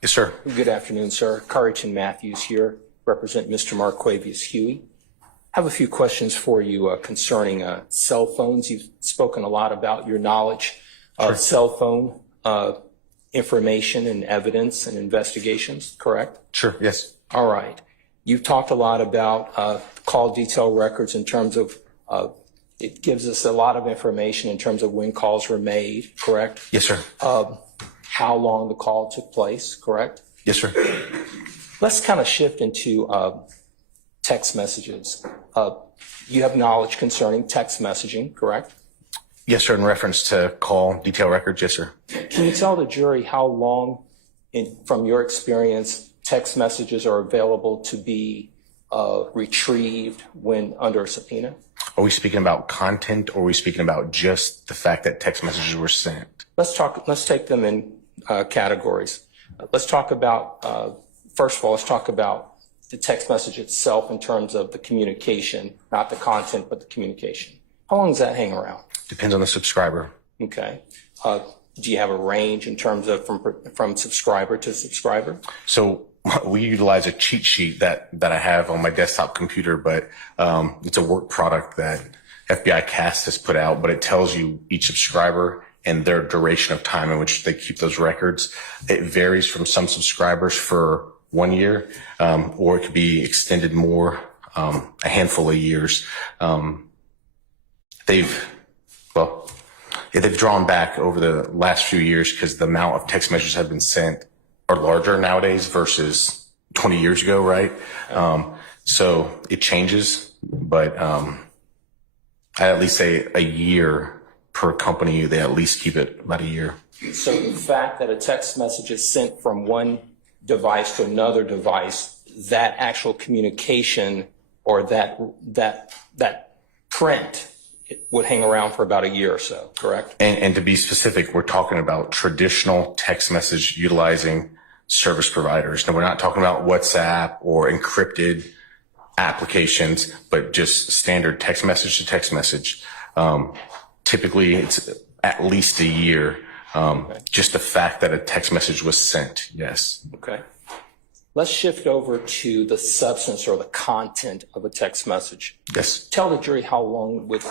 Yes, sir. Good afternoon, sir. Careton Matthews here, represent Mr. Marquavius Huey. I have a few questions for you concerning cell phones. You've spoken a lot about your knowledge of cell phone information and evidence and investigations, correct? Sure, yes. All right. You've talked a lot about call detail records in terms of it gives us a lot of information in terms of when calls were made, correct? Yes, sir. How long the call took place, correct? Yes, sir. Let's kind of shift into text messages. You have knowledge concerning text messaging, correct? Yes, sir. In reference to call detail records, yes, sir. Can you tell the jury how long, from your experience, text messages are available to be retrieved when under a subpoena? Are we speaking about content, or are we speaking about just the fact that text messages were sent? Let's take them in categories. Let's talk about, first of all, let's talk about the text message itself in terms of the communication, not the content, but the communication. How long does that hang around? Depends on the subscriber. Okay. Do you have a range in terms of from subscriber to subscriber? So we utilize a cheat sheet that I have on my desktop computer, but it's a work product that FBI CAST has put out, but it tells you each subscriber and their duration of time in which they keep those records. It varies from some subscribers for 1 year, or it could be extended more, a handful of years. They've drawn back over the last few years because the amount of text messages have been sent are larger nowadays versus 20 years ago, right? So it changes, but I'd at least say a year per company. They at least keep it about a year. So the fact that a text message is sent from one device to another device, that actual communication or that print, it would hang around for about a year or so, correct? And to be specific, we're talking about traditional text message utilizing service providers. Now, we're not talking about WhatsApp or encrypted applications, but just standard text message to text message. Typically, it's at least a year. Okay. Just the fact that a text message was sent, yes. Okay. Let's shift over to the substance or the content of a text message. Yes. Tell the jury how long would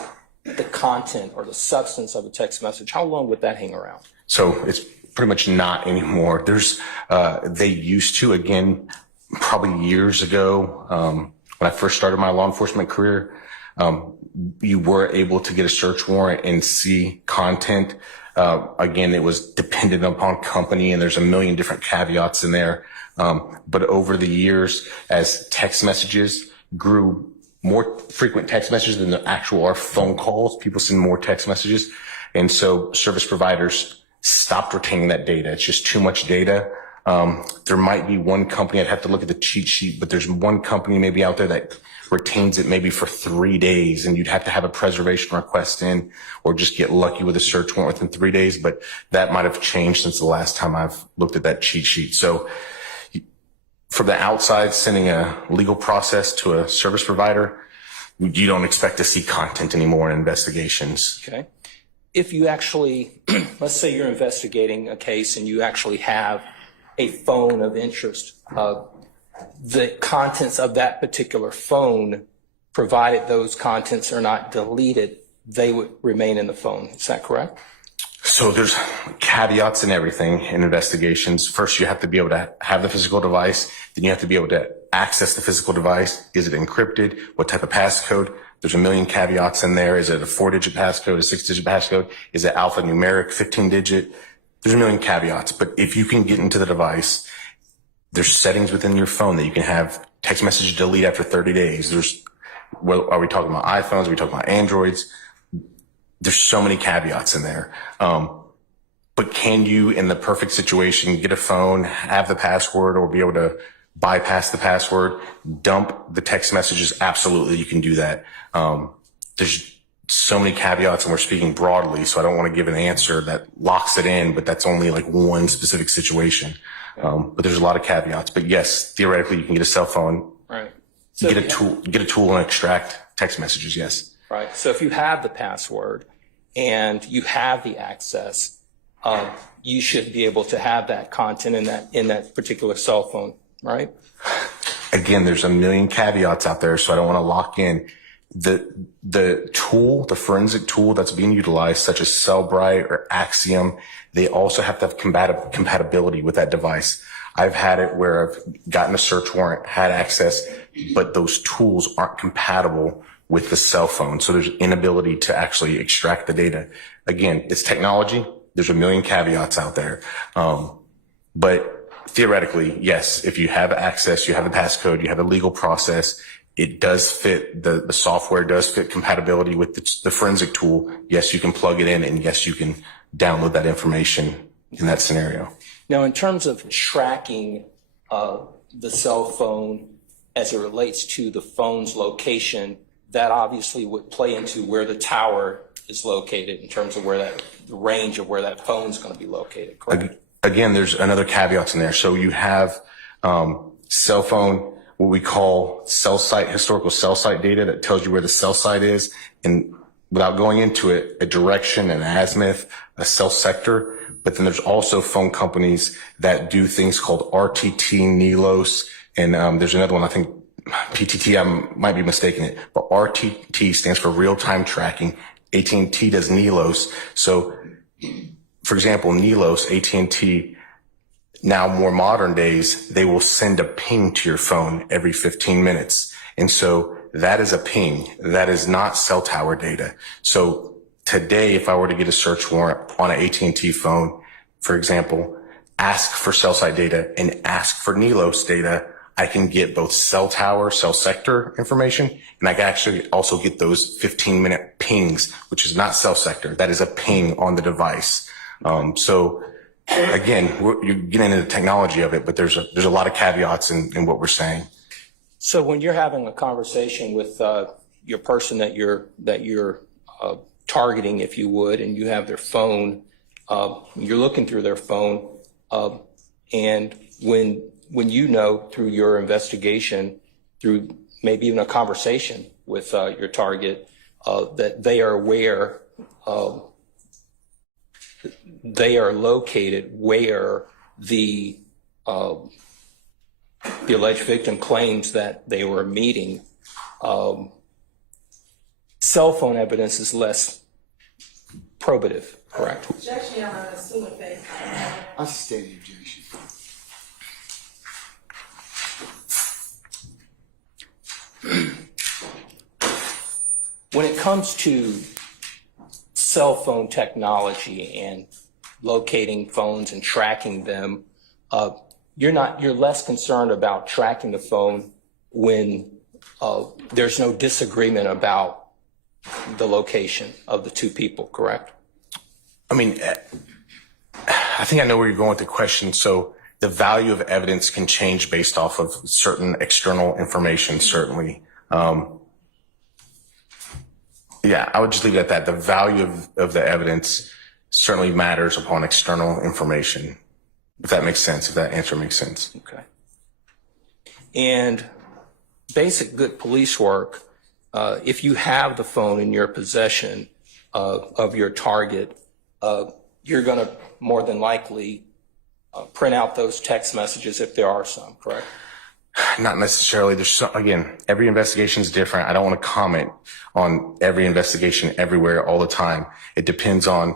the content or the substance of a text message, how long would that hang around? So it's pretty much not anymore. They used to, again, probably years ago, when I first started my law enforcement career, you were able to get a search warrant and see content. Again, it was dependent upon company, and there's a million different caveats in there. But over the years, as text messages grew, more frequent text messages than the actual phone calls, people send more text messages. And so service providers stopped retaining that data. It's just too much data. There might be one company, I'd have to look at the cheat sheet, but there's one company maybe out there that retains it maybe for 3 days, and you'd have to have a preservation request in or just get lucky with a search warrant within 3 days. But that might have changed since the last time I've looked at that cheat sheet. So from the outside, sending a legal process to a service provider, you don't expect to see content anymore in investigations. Okay. If you actually, let's say you're investigating a case and you actually have a phone of interest, the contents of that particular phone, provided those contents are not deleted, they would remain in the phone. Is that correct? So there's caveats in everything in investigations. First, you have to be able to have the physical device. Then you have to be able to access the physical device. Is it encrypted? What type of passcode? There's a million caveats in there. Is it a 4-digit passcode, a 6-digit passcode? Is it alphanumeric, 15-digit? There's a million caveats. But if you can get into the device, there's settings within your phone that you can have text message delete after 30 days. Are we talking about iPhones? Are we talking about Androids? There's so many caveats in there. But can you, in the perfect situation, get a phone, have the password, or be able to bypass the password, dump the text messages? Absolutely, you can do that. There's so many caveats, and we're speaking broadly, so I don't want to give an answer that locks it in, but that's only like one specific situation. But there's a lot of caveats. But yes, theoretically, you can get a cell phone, right? So get a tool and extract text messages. Yes. Right. So if you have the password and you have the access, you should be able to have that content in that particular cell phone, right? Again, there's a million caveats out there, so I don't want to lock in. The tool, the forensic tool that's being utilized, such as Cellbrite or Axiom, they also have to have compatibility with that device. I've had it where I've gotten a search warrant, had access, but those tools aren't compatible with the cell phone. So there's inability to actually extract the data. Again, it's technology. There's a million caveats out there. But theoretically, yes, if you have access, you have the passcode, you have a legal process, it does fit, the software does fit compatibility with the forensic tool. Yes, you can plug it in, and yes, you can download that information in that scenario. Now, in terms of tracking the cell phone as it relates to the phone's location, that obviously would play into where the tower is located in terms of where the range of where that phone's going to be located, correct? Again, there's another caveat in there. So you have cell phone, what we call cell site, historical cell site data that tells you where the cell site is. And without going into it, a direction, an azimuth, a cell sector. But then there's also phone companies that do things called RTT, NELOS, and there's another one, I think PTT, I might be mistaken it, but RTT stands for real-time tracking. AT&T does NELOS. So, for example, NELOS, AT&T, now more modern days, they will send a ping to your phone every 15 minutes. And so that is a ping. That is not cell tower data. So today, if I were to get a search warrant on an AT&T phone, for example, ask for cell site data and ask for NELOS data, I can get both cell tower, cell sector information, and I can actually also get those 15-minute pings, which is not cell sector. That is a ping on the device. So again, you're getting into the technology of it, but there's a lot of caveats in what we're saying. So when you're having a conversation with your person that you're targeting, if you would, and you have their phone, you're looking through their phone, and when you know through your investigation, through maybe even a conversation with your target, that they are aware, they are located where the alleged victim claims that they were meeting, cell phone evidence is less probative, correct? Objection, Your Honor. Assuming face. I sustain the objection. When it comes to cell phone technology and locating phones and tracking them, you're less concerned about tracking the phone when there's no disagreement about the location of the two people, correct? I mean, I think I know where you're going with the question. So the value of evidence can change based off of certain external information, certainly. Yeah, I would just leave it at that. The value of the evidence certainly matters upon external information, if that makes sense, if that answer makes sense. Okay. And basic good police work, if you have the phone in your possession of your target, you're going to more than likely print out those text messages if there are some, correct? Not necessarily. There's some, again, every investigation is different. I don't want to comment on every investigation everywhere all the time. It depends on,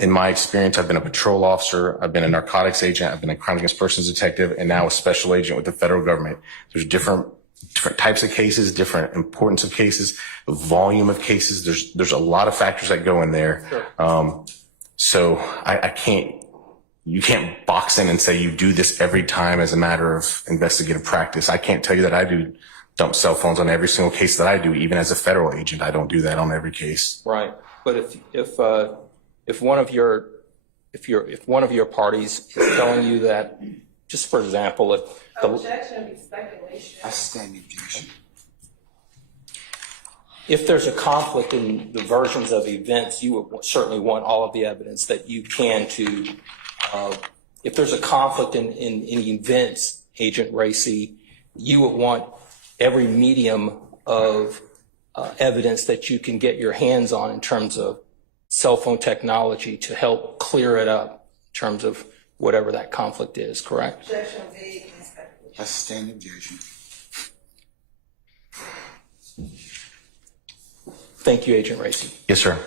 in my experience, I've been a patrol officer, I've been a narcotics agent, I've been a crime against persons detective, and now a special agent with the federal government. There's different types of cases, different importance of cases, volume of cases. There's a lot of factors that go in there. Sure. So you can't box in and say you do this every time as a matter of investigative practice. I can't tell you that I do dump cell phones on every single case that I do. Even as a federal agent, I don't do that on every case. Right. But if one of your parties is telling you that, just for example, if Objection would be speculation. I sustain the objection. if there's a conflict in the versions of events, you would certainly want all of the evidence that you can to, if there's a conflict in events, Agent Raissi, you would want every medium of evidence that you can get your hands on in terms of cell phone technology to help clear it up, terms of whatever that conflict is, correct? Objection vague and speculation. I sustain objection. Thank you, Agent Raissi. Yes, sir.